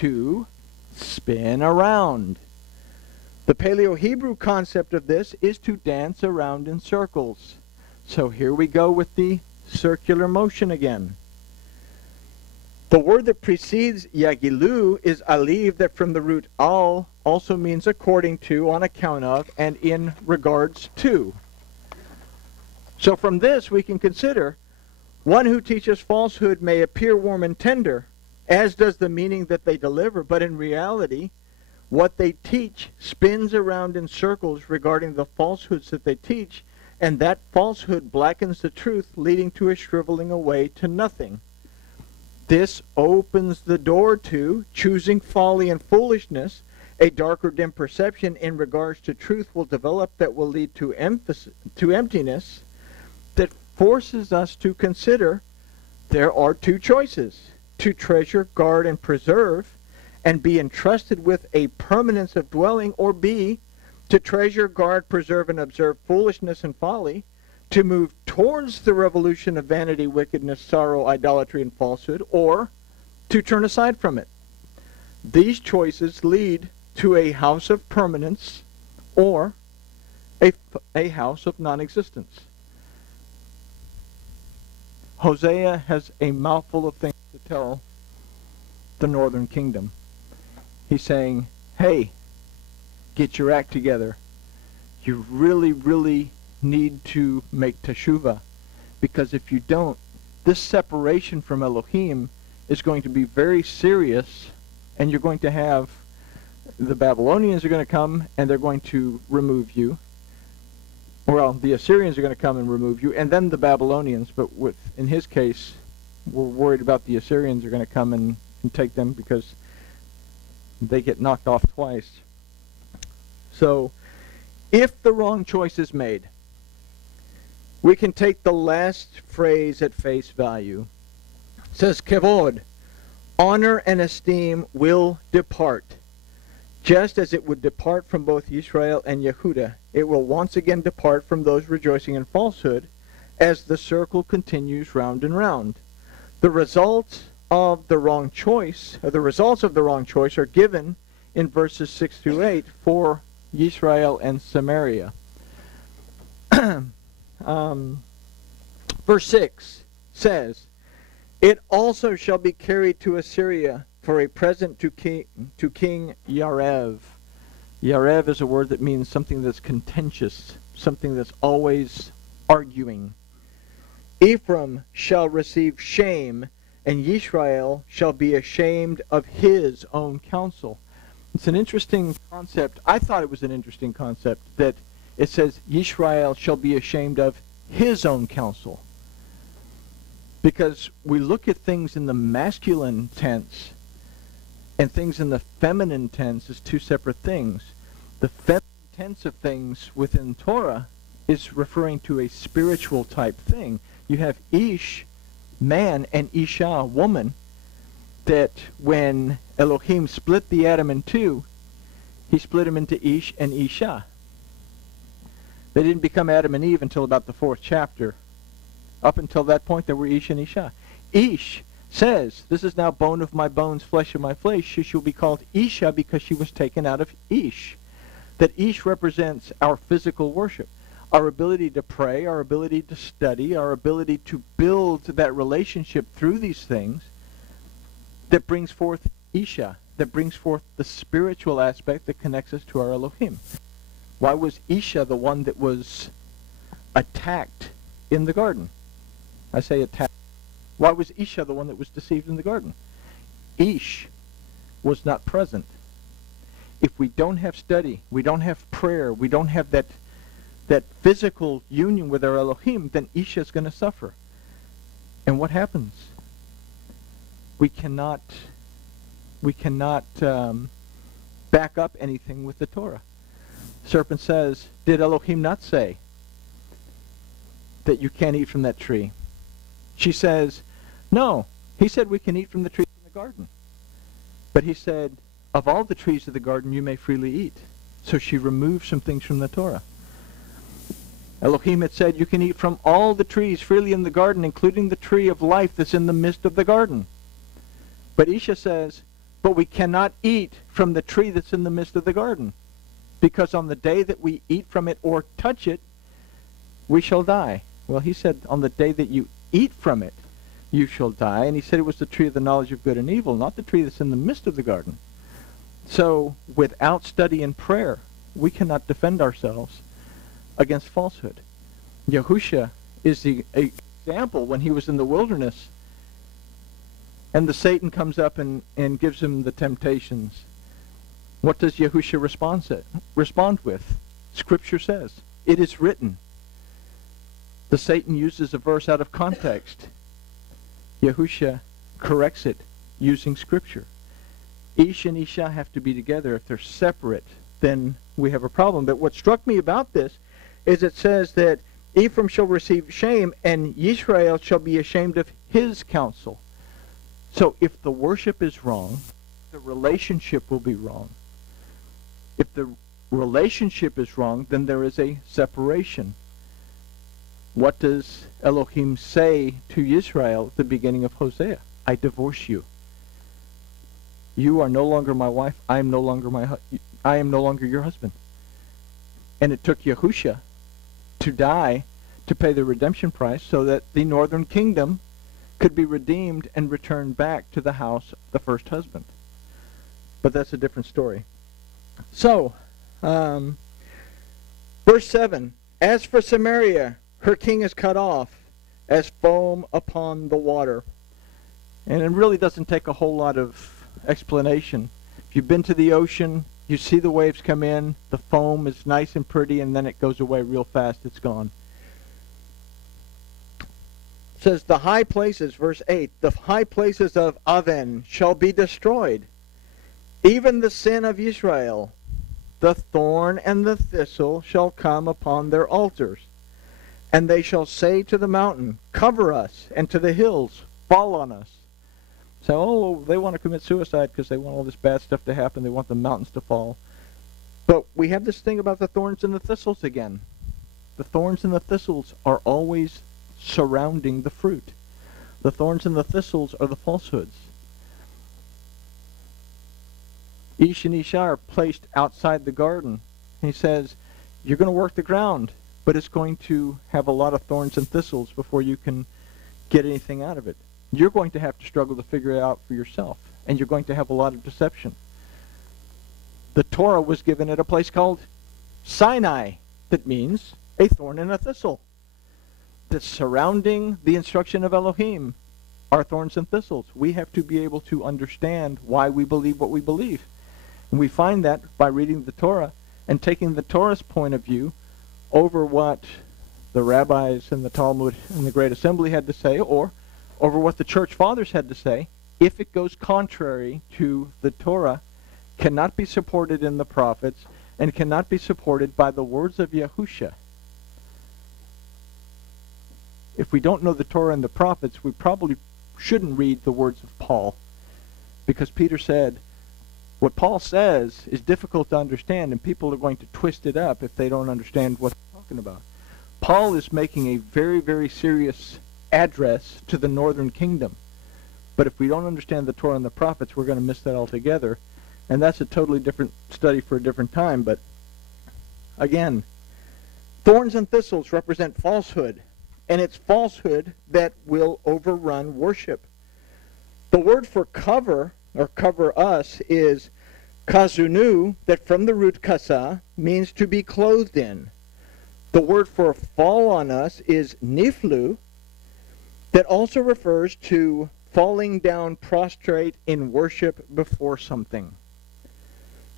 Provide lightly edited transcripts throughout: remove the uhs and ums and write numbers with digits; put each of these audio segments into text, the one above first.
to spin around. The Paleo-Hebrew concept of this is to dance around in circles. So here we go with the circular motion again. The word that precedes yagilu is aliv, that from the root al also means according to, on account of, and in regards to. So from this we can consider one who teaches falsehood may appear warm and tender, as does the meaning that they deliver, but in reality what they teach spins around in circles regarding the falsehoods that they teach, and that falsehood blackens the truth, leading to a shriveling away to nothing. This opens the door to choosing folly and foolishness. A dark or dim perception in regards to truth will develop that will lead to emptiness, that forces us to consider there are two choices: to treasure, guard, and preserve, and be entrusted with a permanence of dwelling, or B, to treasure, guard, preserve, and observe foolishness and folly, to move towards the revolution of vanity, wickedness, sorrow, idolatry, and falsehood, or to turn aside from it. These choices lead to a house of permanence or a house of non-existence. Hoshea has a mouthful of things to tell the northern kingdom. He's saying, hey, get your act together. You really, really need to make teshuvah, because if you don't, this separation from Elohim is going to be very serious, and you're going to have the Babylonians are going to come and they're going to remove you. Well, the Assyrians are going to come and remove you, and then the Babylonians, but in his case, we're worried about the Assyrians are going to come and take them because they get knocked off twice. So, if the wrong choice is made, we can take the last phrase at face value. It says, kevod, honor and esteem will depart. Just as it would depart from both Israel and Yehudah, it will once again depart from those rejoicing in falsehood as the circle continues round and round. The results of the wrong choice are given in verses 6 through 8 for Israel and Samaria. Verse 6 says, it also shall be carried to Assyria for a present to King Yarev. Yarev is a word that means something that's contentious, something that's always arguing. Ephraim shall receive shame, and Yisrael shall be ashamed of his own counsel. It's an interesting concept. I thought it was an interesting concept that it says Yisrael shall be ashamed of his own counsel. Because we look at things in the masculine tense and things in the feminine tense as two separate things. The feminine tense of things within Torah is referring to a spiritual type thing. You have Ish, man, and Isha, woman, that when Elohim split the atom in two, he split them into Ish and Isha. They didn't become Adam and Eve until about the 4th chapter. Up until that point, there were Ish and Isha. Ish says, this is now bone of my bones, flesh of my flesh. She shall be called Isha because she was taken out of Ish. That Ish represents our physical worship, our ability to pray, our ability to study, our ability to build that relationship through these things that brings forth Isha, that brings forth the spiritual aspect that connects us to our Elohim. Why was Isha the one that was attacked in the garden? I say attacked. Why was Isha the one that was deceived in the garden? Ish was not present. If we don't have study, we don't have prayer, we don't have that physical union with our Elohim, then Isha is going to suffer. And what happens? We cannot back up anything with the Torah. Serpent says, did Elohim not say that you can't eat from that tree? She says, no, he said we can eat from the trees in the garden. But he said, of all the trees of the garden you may freely eat. So she removed some things from the Torah. Elohim had said you can eat from all the trees freely in the garden, including the tree of life that's in the midst of the garden. But Isha says, but we cannot eat from the tree that's in the midst of the garden, because on the day that we eat from it or touch it, we shall die. Well, he said, on the day that you eat from it, you shall die. And he said it was the tree of the knowledge of good and evil, not the tree that's in the midst of the garden. So, without study and prayer, we cannot defend ourselves against falsehood. Hoshea is the example when he was in the wilderness, and the Satan comes up and gives him the temptations. What does Hoshea respond with? Scripture says, it is written. The Satan uses a verse out of context. Hoshea corrects it using Scripture. Ish and Isha have to be together. If they're separate, then we have a problem. But what struck me about this is it says that Ephraim shall receive shame, and Yisrael shall be ashamed of his counsel. So if the worship is wrong, the relationship will be wrong. If the relationship is wrong, then there is a separation. What does Elohim say to Israel at the beginning of Hoshea? I divorce you. You are no longer my wife. I am no longer your husband. And it took Hoshea to die to pay the redemption price so that the northern kingdom could be redeemed and returned back to the house of the first husband. But that's a different story. So, verse 7, as for Samaria, her king is cut off as foam upon the water. And it really doesn't take a whole lot of explanation. If you've been to the ocean, you see the waves come in, the foam is nice and pretty, and then it goes away real fast. It's gone. It says, the high places, verse 8, the high places of Aven shall be destroyed, even the sin of Israel. The thorn and the thistle shall come upon their altars. And they shall say to the mountain, cover us, and to the hills, fall on us. So, they want to commit suicide because they want all this bad stuff to happen. They want the mountains to fall. But we have this thing about the thorns and the thistles again. The thorns and the thistles are always surrounding the fruit. The thorns and the thistles are the falsehoods. Ish and Isha are placed outside the garden. He says, you're going to work the ground, but it's going to have a lot of thorns and thistles before you can get anything out of it. You're going to have to struggle to figure it out for yourself, and you're going to have a lot of deception. The Torah was given at a place called Sinai, that means a thorn and a thistle. That's surrounding the instruction of Elohim are thorns and thistles. We have to be able to understand why we believe what we believe. And we find that by reading the Torah and taking the Torah's point of view over what the rabbis and the Talmud and the Great Assembly had to say, or over what the church fathers had to say. If it goes contrary to the Torah, cannot be supported in the prophets, and cannot be supported by the words of Hoshea. If we don't know the Torah and the prophets, we probably shouldn't read the words of Paul, because Peter said, what Paul says is difficult to understand, and people are going to twist it up if they don't understand what he's talking about. Paul is making a very, very serious address to the northern kingdom. But if we don't understand the Torah and the prophets, we're going to miss that altogether. And that's a totally different study for a different time. But again, thorns and thistles represent falsehood. And it's falsehood that will overrun worship. The word for cover, or cover us, is kazunu, that from the root kasa means to be clothed in. The word for fall on us is niflu, that also refers to falling down prostrate in worship before something.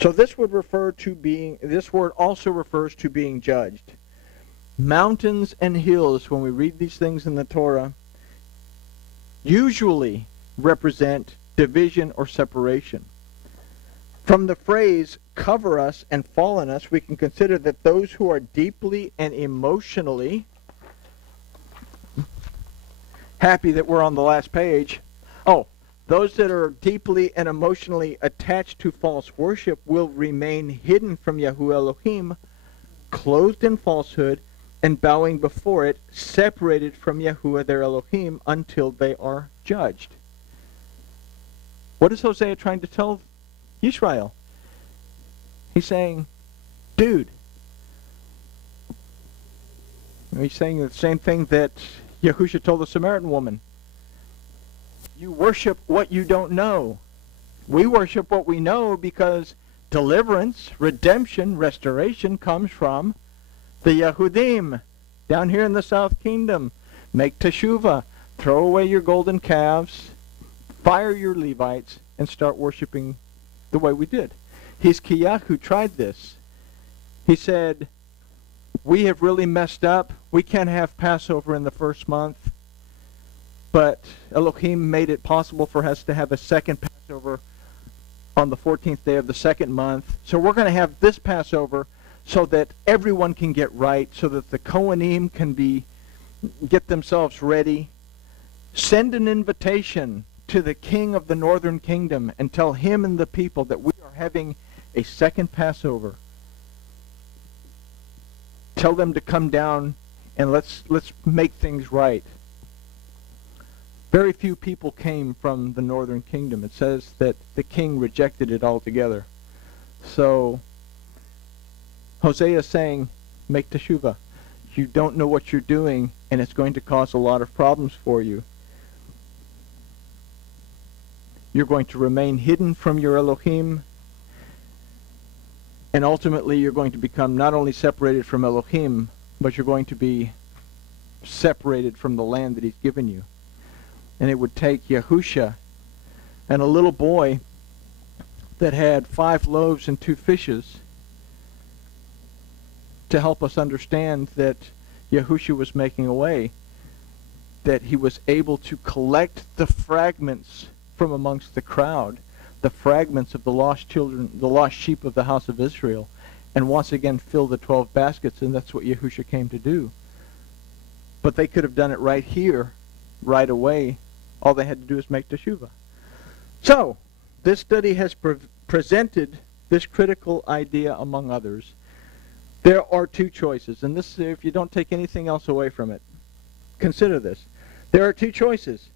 So this word also refers to being judged. Mountains and hills, when we read these things in the Torah, usually represent division or separation. From the phrase, cover us and fall on us, we can consider that those who are deeply and emotionally happy that we're on the last page. Those that are deeply and emotionally attached to false worship will remain hidden from Yahuwah Elohim, clothed in falsehood, and bowing before it, separated from Yahuwah their Elohim until they are judged. What is Hosea trying to tell Israel? He's saying, dude, he's saying the same thing that Yahushua told the Samaritan woman. You worship what you don't know. We worship what we know because deliverance, redemption, restoration comes from the Yehudim down here in the South Kingdom. Make teshuvah. Throw away your golden calves. Fire your Levites and start worshiping the way we did. Hizkiah, who tried this, he said, we have really messed up. We can't have Passover in the first month. But Elohim made it possible for us to have a second Passover on the 14th day of the second month. So we're going to have this Passover so that everyone can get right, so that the Kohanim can get themselves ready. Send an invitation to the king of the northern kingdom and tell him and the people that we are having a second Passover. Tell them to come down and let's make things right. Very few people came from the northern kingdom. It says that the king rejected it altogether. So Hosea is saying, make teshuvah. You don't know what you're doing, and it's going to cause a lot of problems for you. You're going to remain hidden from your Elohim, and ultimately you're going to become not only separated from Elohim, but you're going to be separated from the land that he's given you. And it would take Yahushua and a little boy that had 5 loaves and 2 fishes to help us understand that Yahushua was making a way, that he was able to collect the fragments from amongst the crowd, the fragments of the lost children, the lost sheep of the house of Israel, and once again fill the 12 baskets, and that's what Yahushua came to do. But they could have done it right here, right away. All they had to do is make teshuvah. So, this study has presented this critical idea among others. There are 2 choices, and this, if you don't take anything else away from it, consider this. There are 2 choices: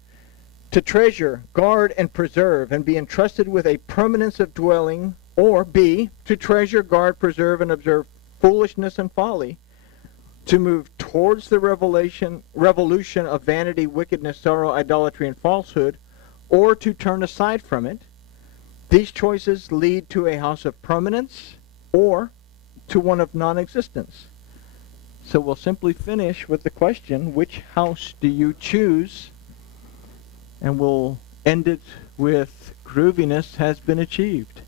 to treasure, guard, and preserve, and be entrusted with a permanence of dwelling, or B, to treasure, guard, preserve, and observe foolishness and folly, to move towards the revolution of vanity, wickedness, sorrow, idolatry, and falsehood, or to turn aside from it. These choices lead to a house of permanence or to one of non-existence. So we'll simply finish with the question, which house do you choose? And we'll end it with grooviness has been achieved.